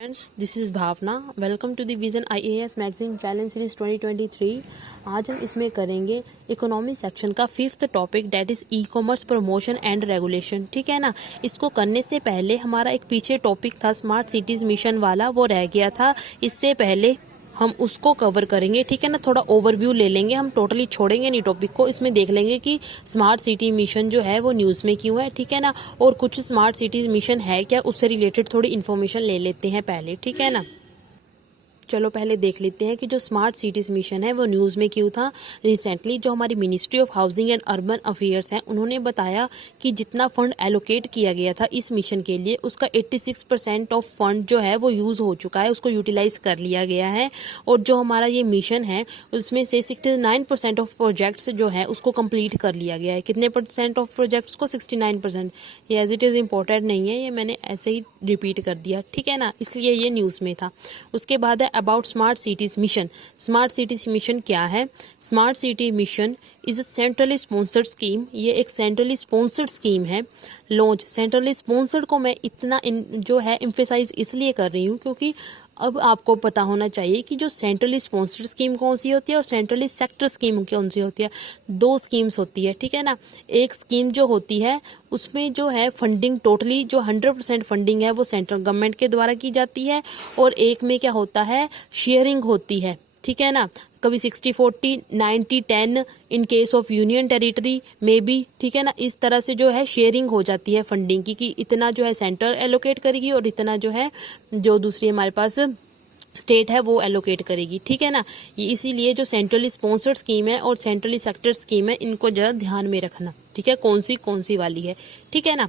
Friends, this is Bhavna. Welcome to the Vision IAS magazine challenge series 2023। आज हम इसमें करेंगे इकोनॉमी सेक्शन का 5th topic, that is e commerce promotion and regulation. ठीक है ना। इसको करने से पहले हमारा एक पीछे टॉपिक था स्मार्ट सिटीज़ मिशन वाला, वो रह गया था। इससे पहले हम उसको कवर करेंगे। ठीक है ना। थोड़ा ओवरव्यू ले लेंगे, हम टोटली छोड़ेंगे नहीं टॉपिक को। इसमें देख लेंगे कि स्मार्ट सिटी मिशन जो है वो न्यूज़ में क्यों है। ठीक है ना। और कुछ स्मार्ट सिटीज़ मिशन है क्या, उससे रिलेटेड थोड़ी इन्फॉर्मेशन ले लेते हैं पहले। ठीक है ना। चलो पहले देख लेते हैं कि जो स्मार्ट सिटीज़ मिशन है वो न्यूज़ में क्यों था। रिसेंटली जो हमारी ministry of housing and urban affairs हैं, उन्होंने बताया कि जितना फंड एलोकेट किया गया था इस मिशन के लिए, उसका 86% ऑफ फंड जो है वो यूज़ हो चुका है, उसको यूटिलाइज कर लिया गया है। और जो हमारा ये मिशन है उसमें से 69% ऑफ प्रोजेक्ट्स जो है उसको कंप्लीट कर लिया गया है। कितने परसेंट ऑफ प्रोजेक्ट्स को? 69%। ये एज इट इज़ इम्पोर्टेंट नहीं है, ये मैंने ऐसे ही रिपीट कर दिया। ठीक है ना। इसलिए ये न्यूज़ में था। उसके बाद है about smart cities mission. Smart cities mission क्या है? Smart city mission is a centrally sponsored scheme. ये एक सेंट्रली स्पॉन्सर्ड स्कीम है। लॉन्च सेंट्रली स्पॉन्सर्ड को मैं इतना जो है एम्फेसाइज इसलिए कर रही हूँ क्योंकि अब आपको पता होना चाहिए कि जो सेंट्रली स्पॉन्सर्ड स्कीम कौन सी होती है और सेंट्रली सेक्टर स्कीम कौन सी होती है। दो स्कीम्स होती है। ठीक है ना। एक स्कीम जो होती है उसमें जो है फंडिंग टोटली जो 100% फंडिंग है वो सेंट्रल गवर्नमेंट के द्वारा की जाती है, और एक में क्या होता है, शेयरिंग होती है। ठीक है ना। कभी 60-40, 90-10 in case of union territory में भी। ठीक है ना। इस तरह से जो है शेयरिंग हो जाती है फंडिंग की, कि इतना जो है सेंटर एलोकेट करेगी और इतना जो है जो दूसरी हमारे पास स्टेट है वो एलोकेट करेगी। ठीक है ना। ये इसीलिए जो सेंट्रली स्पॉन्सर्ड स्कीम है और सेंट्रली सेक्टर स्कीम है, इनको जरा ध्यान में रखना। ठीक है। कौन सी वाली है। ठीक है ना।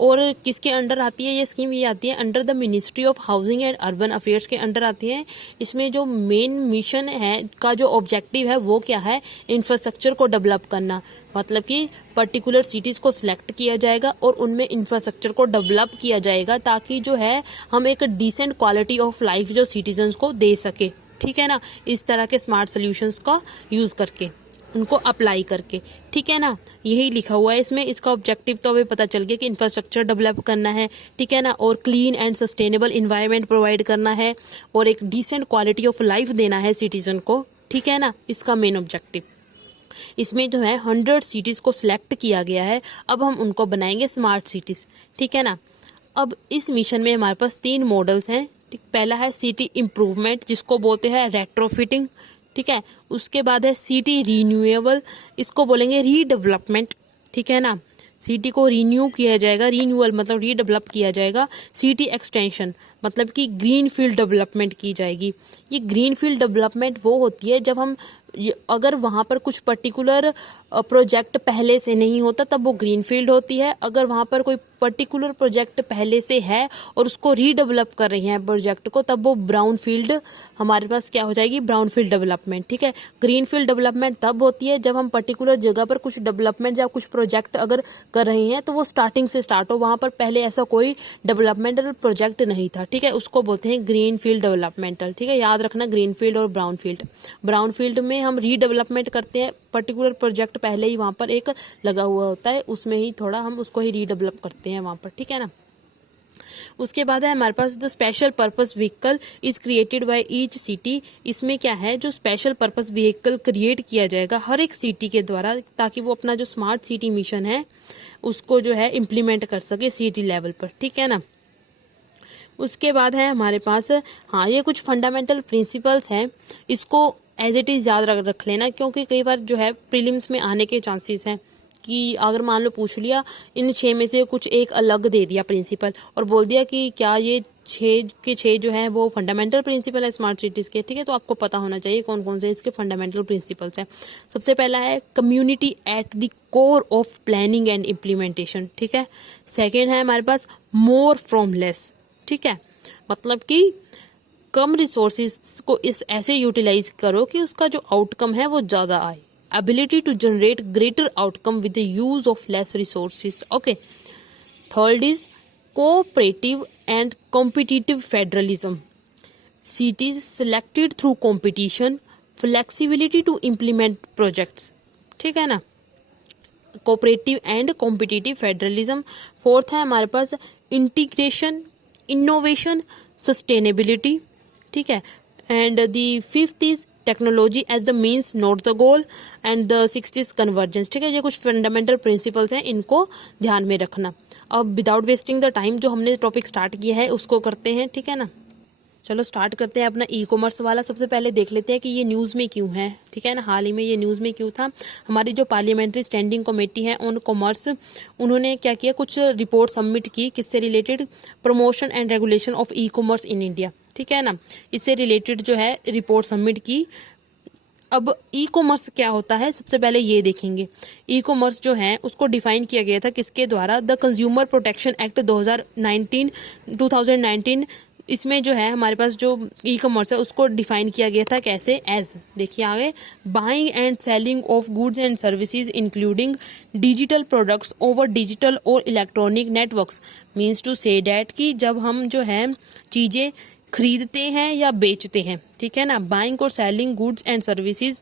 और किसके अंडर आती है ये स्कीम? ये आती है under the ministry of housing and urban affairs के अंडर आती है। इसमें जो मेन मिशन है का जो ऑब्जेक्टिव है वो क्या है? इंफ्रास्ट्रक्चर को डेवलप करना। मतलब कि पर्टिकुलर सिटीज़ को सिलेक्ट किया जाएगा और उनमें इंफ्रास्ट्रक्चर को डेवलप किया जाएगा, ताकि जो है हम एक डिसेंट क्वालिटी ऑफ लाइफ जो सिटीजन्स को दे सके। ठीक है ना। इस तरह के स्मार्ट सोल्यूशंस का यूज़ करके, उनको अप्लाई करके। ठीक है ना। यही लिखा हुआ है इसमें। इसका ऑब्जेक्टिव तो अभी पता चल गया कि इंफ्रास्ट्रक्चर डेवलप करना है। ठीक है ना। और clean and sustainable environment provide करना है, और एक डिसेंट क्वालिटी ऑफ लाइफ देना है सिटीजन को। ठीक है ना। इसका मेन ऑब्जेक्टिव। इसमें जो है 100 सिटीज़ को सिलेक्ट किया गया है। अब हम उनको बनाएंगे स्मार्ट सिटीज़। ठीक है ना। अब इस मिशन में हमारे पास 3 मॉडल्स हैं। पहला है सिटी इम्प्रूवमेंट, जिसको बोलते हैं रेट्रोफिटिंग। ठीक है। उसके बाद है सिटी रीन्यूएबल, इसको बोलेंगे रीडेवलपमेंट। ठीक है ना। सिटी को रीन्यू किया जाएगा, रीन्यूअल मतलब रीडेवलप किया जाएगा। सिटी एक्सटेंशन मतलब कि ग्रीन फील्ड डेवलपमेंट की जाएगी। ये ग्रीन फील्ड डेवलपमेंट वो होती है जब हम अगर वहाँ पर कुछ पर्टिकुलर प्रोजेक्ट पहले से नहीं होता तब वो ग्रीन फील्ड होती है। अगर वहाँ पर कोई पर्टिकुलर प्रोजेक्ट पहले से है और उसको रीडेवलप कर रहे हैं प्रोजेक्ट को, तब वो ब्राउन फील्ड हमारे पास क्या हो जाएगी? Brown field development. ठीक है। ग्रीन फील्ड डेवलपमेंट तब होती है जब हम पर्टिकुलर जगह पर कुछ डेवलपमेंट या कुछ प्रोजेक्ट अगर कर रहे हैं तो वो स्टार्टिंग से स्टार्ट हो, वहाँ पर पहले ऐसा कोई डेवलपमेंटल प्रोजेक्ट नहीं था। ठीक है। उसको बोलते हैं ग्रीन फील्ड डेवलपमेंटल। ठीक है। याद रखना, ग्रीन फील्ड और ब्राउन फील्ड। ब्राउन फील्ड में हम रीडेवलपमेंट करते हैं, पर्टिकुलर प्रोजेक्ट पहले ही वहाँ पर एक लगा हुआ होता है, उसमें ही थोड़ा हम उसको ही रीडेवलप करते हैं वहाँ पर। ठीक है ना। उसके बाद है हमारे पास the special purpose vehicle is created by each city. इसमें क्या है, जो स्पेशल पर्पस व्हीकल क्रिएट किया जाएगा हर एक सिटी के द्वारा, ताकि वो अपना जो स्मार्ट सिटी मिशन है उसको जो है इम्प्लीमेंट कर सके सिटी लेवल पर। ठीक है ना। उसके बाद है हमारे पास, हाँ, ये कुछ फंडामेंटल प्रिंसिपल्स हैं, इसको एज इट इज़ याद रख लेना, क्योंकि कई बार जो है प्रीलिम्स में आने के चांसेस हैं कि अगर मान लो पूछ लिया इन 6 में से कुछ एक अलग दे दिया प्रिंसिपल और बोल दिया कि क्या ये 6 के 6 जो है वो फंडामेंटल प्रिंसिपल है स्मार्ट सिटीज़ के। ठीक है। तो आपको पता होना चाहिए कौन कौन से इसके फंडामेंटल प्रिंसिपल्स हैं। सबसे पहला है community at the core of planning and implementation. ठीक है। सेकेंड है हमारे पास मोर फ्रॉम लेस। ठीक है। मतलब कि कम रिसोर्सेज को इस ऐसे यूटिलाइज करो कि उसका जो आउटकम है वो ज़्यादा आए। Ability to generate greater outcome with the use of less resources. Okay. Third is cooperative and competitive federalism. Cities selected through competition, flexibility to implement projects. ठीक है ना। Cooperative and competitive federalism. Fourth है हमारे पास integration, innovation, sustainability, ठीक है। And the fifth is technology as the means not the goal, and the sixth is convergence, ठीक है। ये कुछ फंडामेंटल प्रिंसिपल्स हैं, इनको ध्यान में रखना। अब विदाउट वेस्टिंग द टाइम जो हमने टॉपिक स्टार्ट किया है उसको करते हैं, ठीक है ना। चलो स्टार्ट करते हैं अपना ई कॉमर्स वाला। सबसे पहले देख लेते हैं कि ये न्यूज़ में क्यों है, ठीक है ना। हाल ही में ये न्यूज़ में क्यों था। हमारी जो पार्लियामेंट्री स्टैंडिंग कमेटी है ऑन कॉमर्स, उन्होंने क्या किया, कुछ रिपोर्ट सबमिट की, किससे related, promotion and regulation of e commerce in India, ठीक है ना। इससे रिलेटेड जो है रिपोर्ट सबमिट की। अब ई कॉमर्स क्या होता है, सबसे पहले ये देखेंगे। ई कॉमर्स जो है उसको डिफाइन किया गया था किसके द्वारा, द कंज्यूमर प्रोटेक्शन एक्ट 2019। इसमें जो है हमारे पास जो ई कॉमर्स है उसको डिफाइन किया गया था कैसे, एज, देखिए आगे, buying and selling of goods and services including digital products over digital और electronic networks. Means to say that कि जब हम जो है चीज़ें खरीदते हैं या बेचते हैं, ठीक है ना, बाइंग और selling goods and services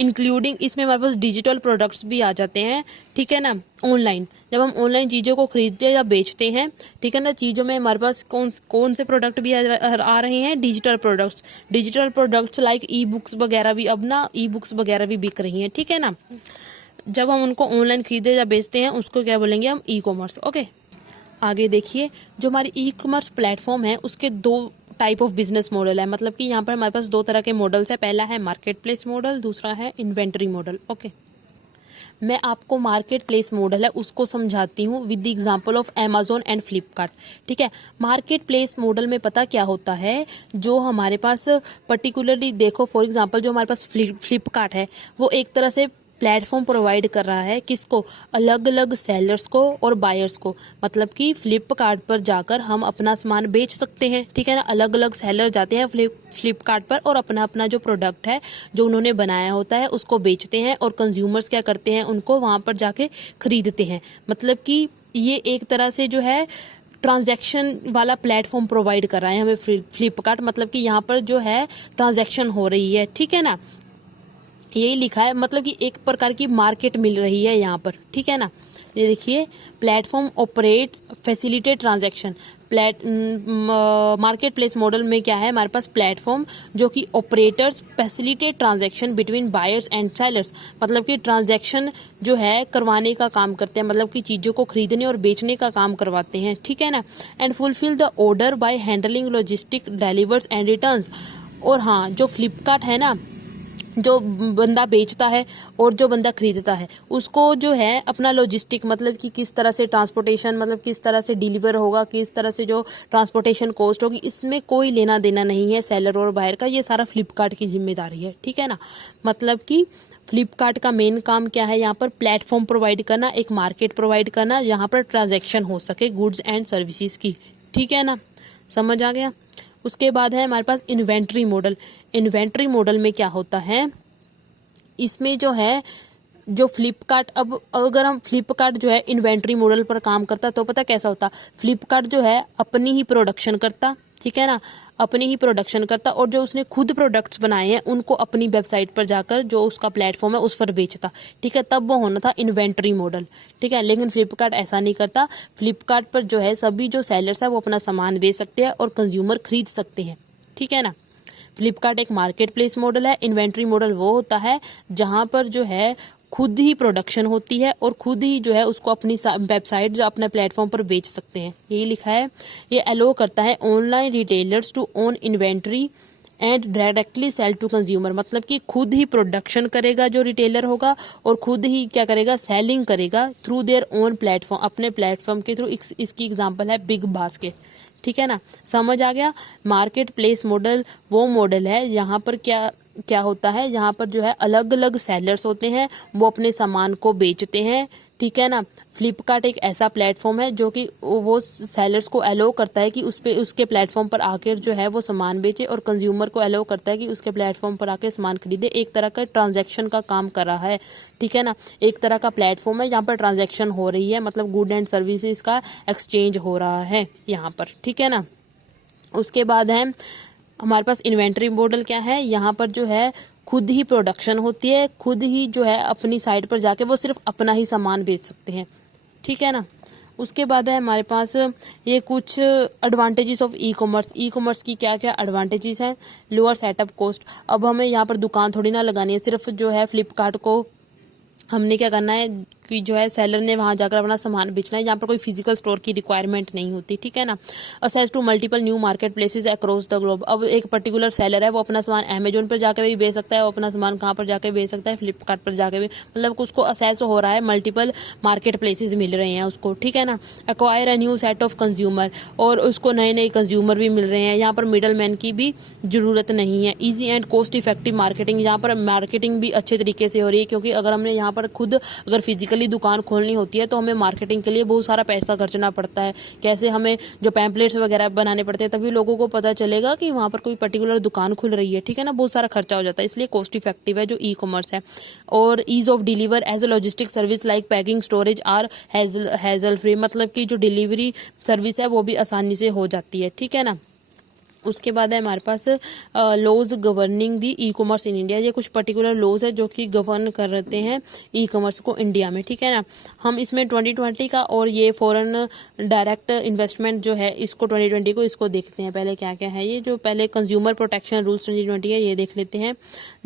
including, इसमें हमारे पास डिजिटल प्रोडक्ट्स भी आ जाते हैं, ठीक है ना। ऑनलाइन, जब हम ऑनलाइन चीज़ों को खरीदते हैं या बेचते हैं, ठीक है ना, चीज़ों में हमारे पास कौन से प्रोडक्ट भी आ रहे हैं, digital products like e books वगैरह भी, अब ना ई बुक्स वगैरह भी बिक रही हैं, ठीक है ना। जब हम उनको ऑनलाइन खरीदते या बेचते हैं उसको क्या बोलेंगे हम, ई कॉमर्स, ओके। आगे देखिए, जो हमारी ई कॉमर्स प्लेटफॉर्म है उसके दो टाइप ऑफ बिजनेस मॉडल है, मतलब कि यहाँ पर हमारे पास दो तरह के मॉडल्स है। पहला है मार्केट प्लेस मॉडल, दूसरा है इन्वेंट्री मॉडल, ओके। मैं आपको मार्केट प्लेस मॉडल है उसको समझाती हूँ with the example of Amazon and Flipkart, ठीक है। मार्केट प्लेस मॉडल में पता क्या होता है, जो हमारे पास पर्टिकुलरली देखो, फॉर एग्जांपल जो हमारे पास फ्लिपकार्ट है वो एक तरह से प्लेटफॉर्म प्रोवाइड कर रहा है, किसको, अलग अलग सेलर्स को और बायर्स को। मतलब कि फ्लिपकार्ट पर जाकर हम अपना सामान बेच सकते हैं, ठीक है ना। अलग अलग सेलर जाते हैं फ्लिपकार्ट पर और अपना अपना जो प्रोडक्ट है जो उन्होंने बनाया होता है उसको बेचते हैं, और कंज्यूमर्स क्या करते हैं, उनको वहाँ पर जाके खरीदते हैं। मतलब कि ये एक तरह से जो है ट्रांजैक्शन वाला प्लेटफॉर्म प्रोवाइड कर रहा है हमें फ्लिपकार्ट, मतलब कि यहाँ पर जो है ट्रांजैक्शन हो रही है, ठीक है ना। यही लिखा है, मतलब कि एक प्रकार की मार्केट मिल रही है यहाँ पर, ठीक है ना। ये देखिए, platform operates facilitate transaction. Market place model में क्या है, हमारे पास प्लेटफॉर्म जो कि operators facilitate transaction between buyers and sellers, मतलब कि ट्रांजैक्शन जो है करवाने का काम करते हैं, मतलब कि चीज़ों को खरीदने और बेचने का काम करवाते हैं, ठीक है ना। And fulfil the order by handling logistic delivers and returns. और हाँ, जो फ्लिपकार्ट है ना, जो बंदा बेचता है और जो बंदा खरीदता है उसको जो है अपना लॉजिस्टिक, मतलब कि किस तरह से ट्रांसपोर्टेशन, मतलब किस तरह से डिलीवर होगा, किस तरह से जो ट्रांसपोर्टेशन कॉस्ट होगी, इसमें कोई लेना देना नहीं है सेलर और बायर का, ये सारा फ्लिपकार्ट की जिम्मेदारी है, ठीक है ना। मतलब कि फ्लिपकार्ट का मेन काम क्या है, यहाँ पर प्लेटफॉर्म प्रोवाइड करना, एक मार्केट प्रोवाइड करना यहाँ पर ट्रांजैक्शन हो सके गुड्स एंड सर्विसेज की, ठीक है ना, समझ आ गया। उसके बाद है हमारे पास इन्वेंट्री मॉडल। इन्वेंट्री मॉडल में क्या होता है, इसमें जो है जो फ्लिपकार्ट, अब अगर हम फ्लिपकार्ट जो है इन्वेंट्री मॉडल पर काम करता तो पता कैसा होता, फ्लिपकार्ट जो है अपनी ही प्रोडक्शन करता, ठीक है ना, अपनी ही प्रोडक्शन करता, और जो उसने खुद प्रोडक्ट्स बनाए हैं उनको अपनी वेबसाइट पर जाकर जो उसका प्लेटफॉर्म है उस पर बेचता, ठीक है, तब वो होना था इन्वेंट्री मॉडल, ठीक है। लेकिन फ्लिपकार्ट ऐसा नहीं करता। फ्लिपकार्ट पर जो है सभी जो सेलर्स है वो अपना सामान बेच सकते हैं और कंज्यूमर खरीद सकते हैं, ठीक है ना। फ्लिपकार्ट एक मार्केट प्लेस मॉडल है। इन्वेंट्री मॉडल वो होता है जहाँ पर जो है खुद ही प्रोडक्शन होती है और खुद ही जो है उसको अपनी वेबसाइट जो अपने प्लेटफॉर्म पर बेच सकते हैं, यही लिखा है। ये अलो करता है online retailers to own inventory and directly sell to consumer, मतलब कि खुद ही प्रोडक्शन करेगा जो रिटेलर होगा और खुद ही क्या करेगा, सेलिंग करेगा थ्रू देयर ओन प्लेटफॉर्म, अपने प्लेटफॉर्म के थ्रू। इसकी एग्जांपल है बिग बास्केट, ठीक है ना, समझ आ गया। मार्केट प्लेस मॉडल वो मॉडल है यहाँ पर क्या होता है, यहाँ पर जो है अलग अलग सेलर्स होते हैं, वो अपने सामान को बेचते हैं, ठीक है ना। फ्लिपकार्ट एक ऐसा प्लेटफॉर्म है जो कि वो सेलर्स को अलो करता है कि उसके प्लेटफॉर्म पर आकर जो है वो सामान बेचे, और कंज्यूमर को अलो करता है कि उसके प्लेटफॉर्म पर आकर सामान खरीदे। एक तरह का ट्रांजैक्शन का काम कर रहा है, ठीक है ना। एक तरह का प्लेटफॉर्म है जहाँ पर ट्रांजैक्शन हो रही है, मतलब गुड एंड सर्विसेज का एक्सचेंज हो रहा है यहाँ पर, ठीक है ना। उसके बाद है हमारे पास इन्वेंट्री मॉडल क्या है, यहाँ पर जो है खुद ही प्रोडक्शन होती है, खुद ही जो है अपनी साइट पर जाके वो सिर्फ अपना ही सामान बेच सकते हैं, ठीक है ना। उसके बाद है हमारे पास ये कुछ advantages of e commerce. E commerce की क्या क्या एडवांटेजेस हैं। Lower setup cost. अब हमें यहाँ पर दुकान थोड़ी ना लगानी है, सिर्फ जो है फ्लिपकार्ट को हमने क्या करना है कि जो है सेलर ने वहाँ जाकर अपना सामान बेचना है। यहाँ पर कोई फिजिकल स्टोर की रिक्वायरमेंट नहीं होती, ठीक है ना। Access to multiple new marketplaces across the globe. अब एक पर्टिकुलर सेलर है, वो अपना सामान अमेजोन पर जाकर भी बेच सकता है, वो अपना सामान कहाँ पर जाकर बेच सकता है, फ्लिपकार्ट पर जाकर भी, मतलब उसको असेस हो रहा है, मल्टीपल मार्केट प्लेसेस मिल रहे हैं उसको, ठीक है ना। Acquire a new set of consumer, और उसको नए नए कंज्यूमर भी मिल रहे हैं। यहाँ पर मिडल मैन की भी जरूरत नहीं है। Easy and cost effective marketing, यहाँ पर मार्केटिंग भी अच्छे तरीके से हो रही है, क्योंकि अगर हमने यहाँ पर खुद अगर फिजिकली दुकान खोलनी होती है तो हमें मार्केटिंग के लिए बहुत सारा पैसा खर्चना पड़ता है। कैसे हमें जो पैम्पलेट्स वगैरह बनाने पड़ते हैं, तभी लोगों को पता चलेगा कि वहाँ पर कोई पर्टिकुलर दुकान खुल रही है, ठीक है ना। बहुत सारा खर्चा हो जाता है, इसलिए कॉस्ट इफेक्टिव है जो ई कॉमर्स है। और ease of deliver as a logistic service like packing storage are hassle free, मतलब कि जो डिलीवरी सर्विस है वो भी आसानी से हो जाती है, ठीक है ना। उसके बाद है हमारे पास laws governing the e-commerce in India. ये कुछ पर्टिकुलर लॉज है जो कि गवर्न करते हैं ई कॉमर्स को इंडिया में, ठीक है ना। हम इसमें 2020 का और ये फॉरेन डायरेक्ट इन्वेस्टमेंट जो है इसको 2020 को इसको देखते हैं पहले क्या क्या है। ये जो पहले कंज्यूमर प्रोटेक्शन रूल्स 2020 है ये देख लेते हैं।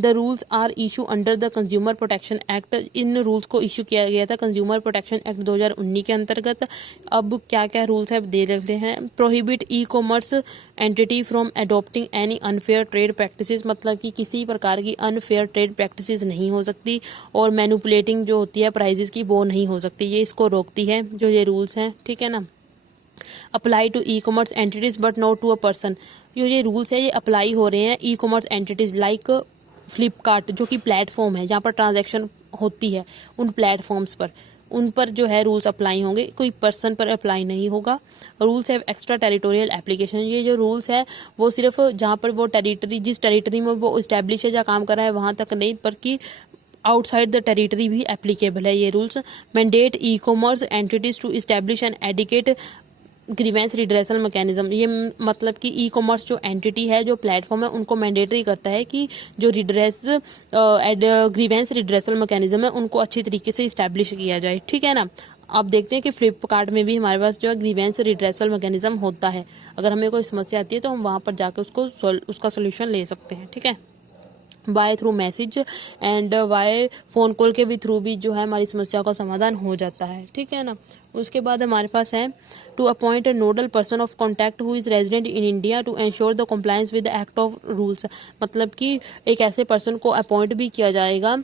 The rules are issue under the consumer protection act. इन रूल्स को इशू किया गया था कंज्यूमर प्रोटेक्शन एक्ट 2019 के अंतर्गत। अब क्या क्या रूल्स है दे लेते हैं। Prohibit e commerce entity from adopting any unfair trade practices, मतलब कि किसी प्रकार की अनफेयर ट्रेड प्रैक्टिसेस नहीं हो सकती, और मैनिपुलेटिंग जो होती है प्राइजेस की वो नहीं हो सकती, ये इसको रोकती है जो ये रूल्स हैं, ठीक है ना। Apply to e commerce entities but not to a person. ये रूल्स है ये अप्लाई हो रहे हैं e commerce entities like Flipkart जो कि प्लेटफॉर्म है जहाँ पर ट्रांजैक्शन होती है, उन प्लेटफॉर्म्स पर उन पर जो है रूल्स अप्लाई होंगे, कोई पर्सन पर अप्लाई नहीं होगा। Rules have extra territorial application. ये जो रूल्स है वो सिर्फ जहाँ पर वो टेरिटरी जिस टेरिटरी में वो इस्टेब्लिश है जहाँ काम कर रहा है वहाँ तक नहीं, बल्कि आउटसाइड द टेरिटरी भी एप्लीकेबल है ये rules. Mandate e commerce entities to establish an adequate grievance redressal mechanism. ये मतलब कि ई कॉमर्स जो एंटिटी है जो प्लेटफॉर्म है उनको मैंडेटरी करता है कि जो ग्रीवेंस रिड्रेसल मैकेनिज्म है उनको अच्छी तरीके से इस्टेब्लिश किया जाए, ठीक है ना। आप देखते हैं कि फ्लिपकार्ट में भी हमारे पास जो है ग्रीवेंस रिड्रेसल मैकेनिज्म होता है। अगर हमें कोई समस्या आती है तो हम वहाँ पर जाकर उसका सोल्यूशन ले सकते हैं, ठीक है। By through message and by phone call के भी थ्रू भी जो है हमारी समस्या का समाधान हो जाता है, ठीक है ना। उसके बाद हमारे पास है to appoint a nodal person of contact who is resident in India to ensure the compliance with the act of rules. मतलब कि एक ऐसे पर्सन को अपॉइंट भी किया जाएगा,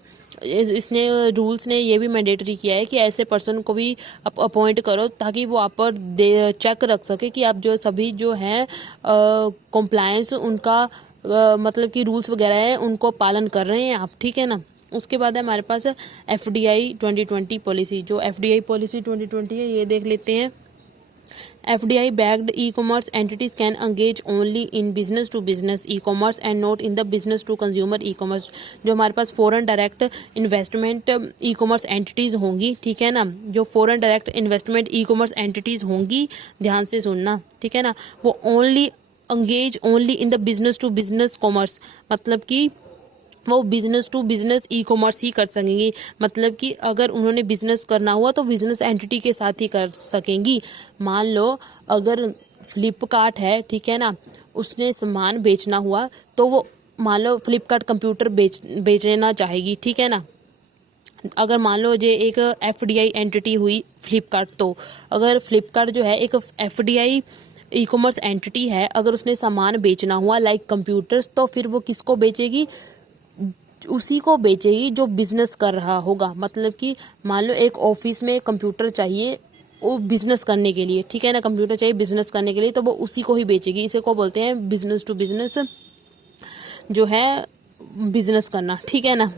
इसने रूल्स ने ये भी मैंडेटरी किया है कि ऐसे पर्सन को भी अपॉइंट करो ताकि वो आप पर चेक रख सके कि आप जो सभी जो हैं कंप्लायंस उनका मतलब कि रूल्स वगैरह हैं उनको पालन कर रहे हैं आप, ठीक है ना। उसके बाद है हमारे पास FDI 2020 पॉलिसी। जो FDI पॉलिसी 2020 है ये देख लेते हैं। FDI backed e-commerce entities can engage only in business to business e-commerce and not in the business to consumer e-commerce। जो हमारे पास foreign direct investment e-commerce entities होंगी, ठीक है ना, जो foreign direct investment e-commerce entities होंगी, ध्यान से सुनना, ठीक है ना, वो engage only in the business to business commerce, मतलब कि वो business to business e-commerce ही कर सकेंगी। मतलब कि अगर उन्होंने बिजनेस करना हुआ तो बिजनेस एंटिटी के साथ ही कर सकेंगी। मान लो अगर फ्लिपकार्ट है, ठीक है ना, उसने सामान बेचना हुआ तो वो मान लो फ्लिपकार्ट कंप्यूटर बेचना चाहेगी, ठीक है ना। अगर मान लो ये एक FDI एंटिटी हुई फ्लिपकार्ट, तो अगर फ्लिपकार्ट जो है एक FDI ई कॉमर्स एंटिटी है, अगर उसने सामान बेचना हुआ लाइक कंप्यूटर्स, तो फिर वो किसको बेचेगी, उसी को बेचेगी जो बिजनेस कर रहा होगा। मतलब कि मान लो एक ऑफिस में कंप्यूटर चाहिए वो बिजनेस करने के लिए, ठीक है ना, कंप्यूटर चाहिए बिजनेस करने के लिए, तो वो उसी को ही बेचेगी। इसे को बोलते हैं बिजनेस टू बिजनेस जो है बिजनेस करना, ठीक है ना।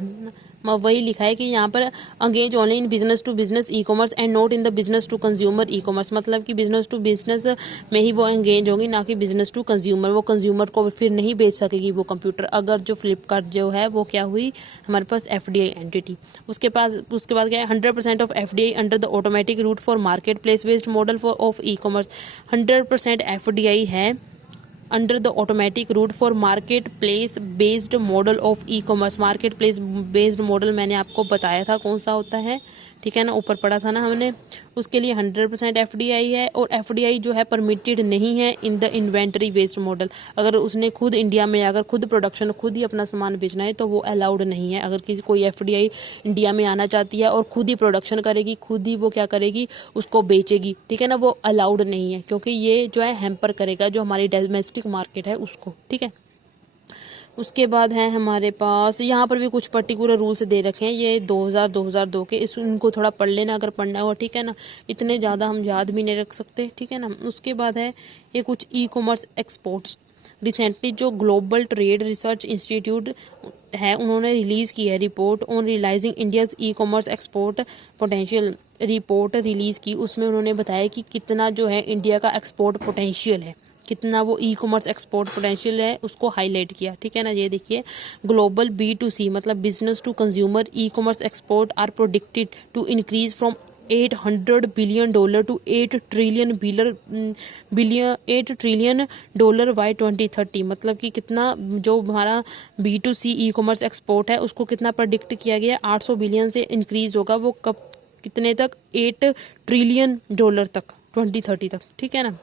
वही लिखा है कि यहाँ पर engage only in business to business e-commerce and not in the business to consumer e-commerce. मतलब कि बिजनेस टू बिजनेस में ही वो एंगेज होंगी, ना कि बिजनेस टू कंज्यूमर। वो कंज्यूमर को फिर नहीं बेच सकेगी वो कंप्यूटर, अगर जो फ्लिपकार्ट जो है वो क्या हुई हमारे पास FDI एंटिटी। उसके बाद क्या है 100% of FDI under the automatic route for market place based model for of e commerce. 100% FDI है under the automatic route for market place based model of e commerce. Market place based model मैंने आपको बताया था कौन सा होता है, ठीक है ना, ऊपर पढ़ा था ना हमने। उसके लिए 100% FDI है, और FDI जो है परमिटेड नहीं है in the inventory based model. अगर उसने खुद इंडिया में अगर खुद प्रोडक्शन खुद ही अपना सामान बेचना है तो वो अलाउड नहीं है। अगर किसी कोई FDI इंडिया में आना चाहती है और खुद ही प्रोडक्शन करेगी, खुद ही वो क्या करेगी, उसको बेचेगी, ठीक है ना, वो अलाउड नहीं है, क्योंकि ये जो है हैम्पर करेगा जो हमारी डोमेस्टिक मार्केट है उसको, ठीक है। उसके बाद है हमारे पास यहाँ पर भी कुछ पर्टिकुलर रूल्स दे रखे हैं, ये 2002 के, इनको थोड़ा पढ़ लेना अगर पढ़ना हो, ठीक है ना, इतने ज़्यादा हम याद भी नहीं रख सकते, ठीक है ना। उसके बाद है ये कुछ E-कॉमर्स एक्सपोर्ट्स। रिसेंटली जो ग्लोबल ट्रेड रिसर्च इंस्टीट्यूट है उन्होंने रिलीज़ की है report on realising India's e commerce export potential, report release की। उसमें उन्होंने बताया कि कितना जो है इंडिया का एक्सपोर्ट पोटेंशियल है, कितना वो E-कॉमर्स एक्सपोर्ट पोटेंशियल है, उसको हाईलाइट किया, ठीक है ना। ये देखिए, ग्लोबल B2C मतलब business to consumer e commerce export are predicted to increase from $800 billion to $8 trillion by 2030। मतलब कि कितना जो हमारा B2C E-कॉमर्स एक्सपोर्ट है उसको कितना प्रेडिक्ट किया गया, 800 बिलियन से इंक्रीज होगा वो कब, कितने तक, $8 ट्रिलियन तक 2030 तक, ठीक है ना।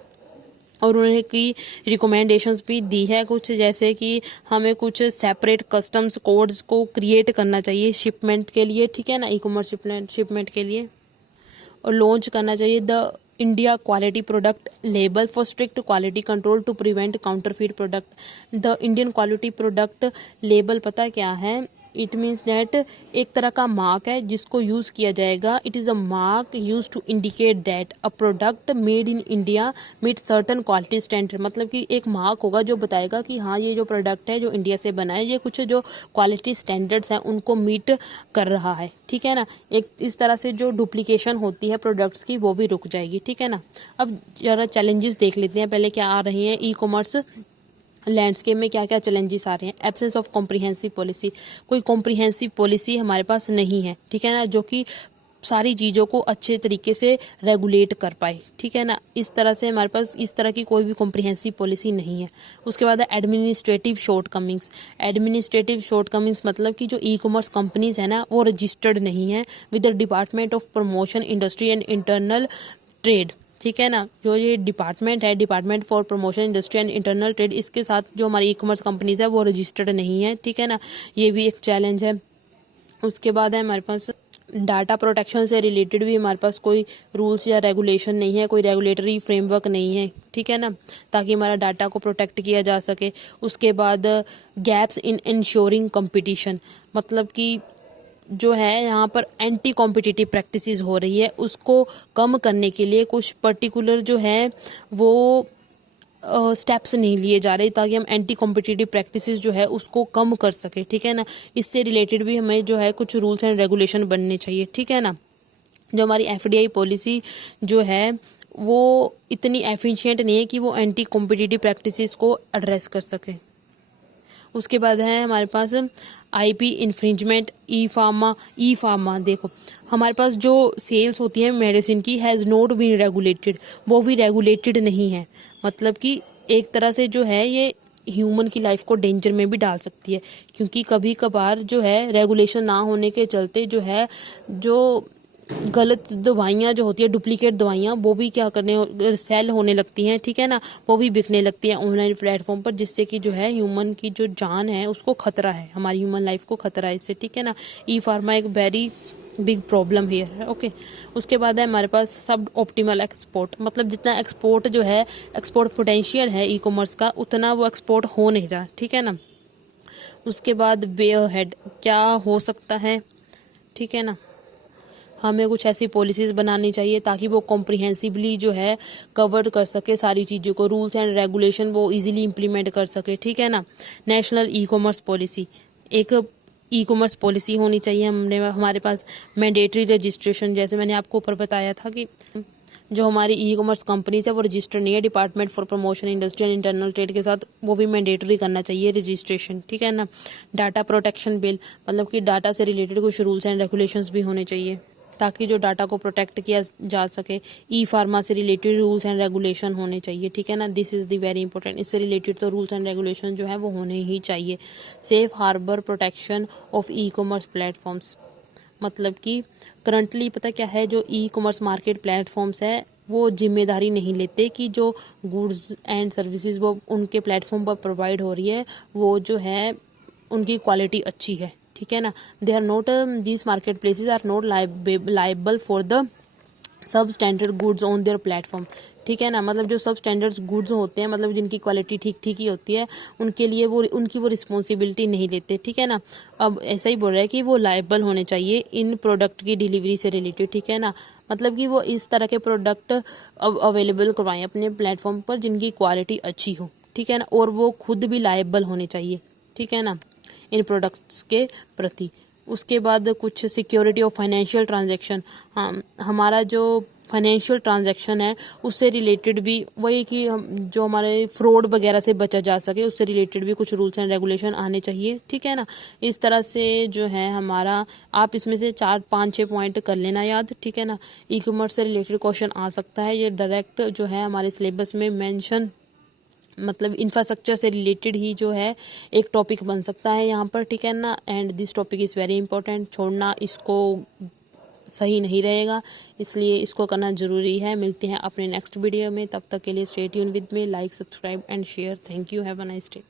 और उन्होंने की रिकमेंडेशंस भी दी है कुछ, जैसे कि हमें कुछ सेपरेट कस्टम्स कोड्स को क्रिएट करना चाहिए शिपमेंट के लिए, ठीक है ना, E-कॉमर्स शिपमेंट के लिए, और लॉन्च करना चाहिए the India quality product label for strict quality control to prevent counterfeit product. The Indian quality product label पता क्या है, इट मीन्स दैट एक तरह का मार्क है जिसको यूज़ किया जाएगा। It is a mark use to indicate that a product made in India meet certain quality standard. मतलब कि एक मार्क होगा जो बताएगा कि हाँ ये जो प्रोडक्ट है जो इंडिया से बना है ये कुछ जो क्वालिटी स्टैंडर्ड्स हैं उनको मीट कर रहा है, ठीक है ना। एक इस तरह से जो डुप्लीकेशन होती है प्रोडक्ट्स की वो भी रुक जाएगी, ठीक है ना। अब जरा चैलेंजेस देख लेते हैं पहले क्या आ रहे हैं E-कॉमर्स लैंडस्केप में, क्या क्या चैलेंजेस आ रहे हैं। एब्सेंस ऑफ कॉम्प्रिहेंसिव पॉलिसी, कोई कॉम्प्रिहेंसिव पॉलिसी हमारे पास नहीं है, ठीक है ना, जो कि सारी चीज़ों को अच्छे तरीके से रेगुलेट कर पाए, ठीक है ना। इस तरह से हमारे पास इस तरह की कोई भी कॉम्प्रिहेंसिव पॉलिसी नहीं है। उसके बाद है एडमिनिस्ट्रेटिव शॉर्टकमिंग्स। एडमिनिस्ट्रेटिव शॉर्टकमिंग्स मतलब कि जो E-कॉमर्स कंपनीज है ना वो रजिस्टर्ड नहीं है with the department of promotion industry and internal trade, ठीक है ना। जो ये डिपार्टमेंट है, department for promotion industry and internal trade, इसके साथ जो हमारी E-कॉमर्स कंपनीज है वो रजिस्टर्ड नहीं है, ठीक है ना। ये भी एक चैलेंज है। उसके बाद है हमारे पास डाटा प्रोटेक्शन से रिलेटेड भी हमारे पास कोई रूल्स या रेगुलेशन नहीं है, कोई रेगुलेटरी फ्रेमवर्क नहीं है, ठीक है ना, ताकि हमारा डाटा को प्रोटेक्ट किया जा सके। उसके बाद गैप्स इन इंश्योरिंग कंपटीशन, मतलब कि जो है यहाँ पर एंटी कॉम्पिटिटिव प्रैक्टिसेस हो रही है उसको कम करने के लिए कुछ पर्टिकुलर जो है वो स्टेप्स नहीं लिए जा रहे ताकि हम एंटी कॉम्पिटिटिव प्रैक्टिसेस जो है उसको कम कर सके, ठीक है ना। इससे रिलेटेड भी हमें जो है कुछ रूल्स एंड रेगुलेशन बनने चाहिए, ठीक है ना। जो हमारी FDI पॉलिसी जो है वो इतनी एफिशिएंट नहीं है कि वो एंटी कॉम्पिटिटिव प्रैक्टिसेस को एड्रेस कर सके। उसके बाद है हमारे पास IP इन्फ्रिंजमेंट, ई फार्मा देखो हमारे पास जो सेल्स होती है मेडिसिन की हैज़ नॉट बीन रेगुलेटेड, वो भी रेगुलेटेड नहीं है। मतलब कि एक तरह से जो है ये ह्यूमन की लाइफ को डेंजर में भी डाल सकती है, क्योंकि कभी कभार जो है रेगुलेशन ना होने के चलते जो है जो गलत दवाइयाँ जो होती है, डुप्लीकेट दवाइयाँ, वो भी क्या करने सेल होने लगती हैं, ठीक है ना, वो भी बिकने लगती हैं ऑनलाइन प्लेटफॉर्म पर, जिससे कि जो है ह्यूमन की जो जान है उसको खतरा है, हमारी ह्यूमन लाइफ को खतरा है इससे, ठीक है ना। E-फार्मा एक वेरी बिग प्रॉब्लम हियर है, ओके। उसके बाद है हमारे पास सब ऑप्टिमल एक्सपोर्ट, मतलब जितना एक्सपोर्ट जो है एक्सपोर्ट पोटेंशियल है E-कॉमर्स का उतना वो एक्सपोर्ट हो नहीं रहा, ठीक है ना। उसके बाद वे हेड क्या हो सकता है, ठीक है ना, हमें कुछ ऐसी पॉलिसीज़ बनानी चाहिए ताकि वो कॉम्प्रिहेंसिवली जो है कवर कर सके सारी चीज़ों को, रूल्स एंड रेगुलेशन वो इजीली इम्प्लीमेंट कर सके, ठीक है ना। नेशनल E-कॉमर्स पॉलिसी, एक E-कॉमर्स पॉलिसी होनी चाहिए हमारे पास। मैंडेटरी रजिस्ट्रेशन, जैसे मैंने आपको ऊपर बताया था कि जो हमारी E-कॉमर्स कंपनीज है वो रजिस्टर नहीं है department for promotion industry and internal trade के साथ, वो भी मैंडेटरी करना चाहिए रजिस्ट्रेशन, ठीक है ना। डाटा प्रोटेक्शन बिल, मतलब कि डाटा से रिलेटेड कुछ रूल्स एंड रेगुलेशंस भी होने चाहिए ताकि जो डाटा को प्रोटेक्ट किया जा सके। E-फार्मा से रिलेटेड रूल्स एंड रेगुलेशन होने चाहिए, ठीक है ना, this is the very important. इससे रिलेटेड तो रूल्स एंड रेगुलेशन जो है वो होने ही चाहिए। Safe harbour protection of e commerce platforms, मतलब कि करंटली पता क्या है, जो ई कॉमर्स मार्केट प्लेटफॉर्म्स है वो जिम्मेदारी नहीं लेते कि जो गुड्स एंड सर्विसेज वो उनके प्लेटफॉर्म पर प्रोवाइड हो रही है वो जो है उनकी क्वालिटी अच्छी है, ठीक है ना। They are not, these marketplaces are not liable for the substandard goods on their platform, ठीक है ना। मतलब जो सब स्टैंडर्ड्स गुड्स होते हैं, मतलब जिनकी क्वालिटी ठीक ठीक ही होती है, उनके लिए वो उनकी वो रिस्पॉन्सिबिलिटी नहीं लेते, ठीक है ना। अब ऐसा ही बोल रहा है कि वो लायबल होने चाहिए इन प्रोडक्ट की डिलीवरी से रिलेटेड, ठीक है ना। मतलब कि वो इस तरह के प्रोडक्ट अवेलेबल करवाएं अपने प्लेटफॉर्म पर जिनकी क्वालिटी अच्छी हो, ठीक है ना, और वो खुद भी लायबल होने चाहिए, ठीक है ना, इन प्रोडक्ट्स के प्रति। उसके बाद कुछ सिक्योरिटी ऑफ फाइनेंशियल ट्रांजैक्शन, हमारा जो फाइनेंशियल ट्रांजैक्शन है उससे रिलेटेड भी वही कि हम जो हमारे फ्रॉड वगैरह से बचा जा सके उससे रिलेटेड भी कुछ रूल्स एंड रेगुलेशन आने चाहिए, ठीक है ना। इस तरह से जो है हमारा, आप इसमें से 4 5 6 पॉइंट कर लेना याद, ठीक है ना। ई कॉमर्स से रिलेटेड क्वेश्चन आ सकता है, ये डायरेक्ट जो है हमारे सिलेबस में मेंशन, मतलब इंफ्रास्ट्रक्चर से रिलेटेड ही जो है एक टॉपिक बन सकता है यहाँ पर, ठीक है ना। And this topic is very important, छोड़ना इसको सही नहीं रहेगा, इसलिए इसको करना ज़रूरी है। मिलते हैं अपने नेक्स्ट वीडियो में, तब तक के लिए stay tune with me, like subscribe and share. Thank you, have a nice day.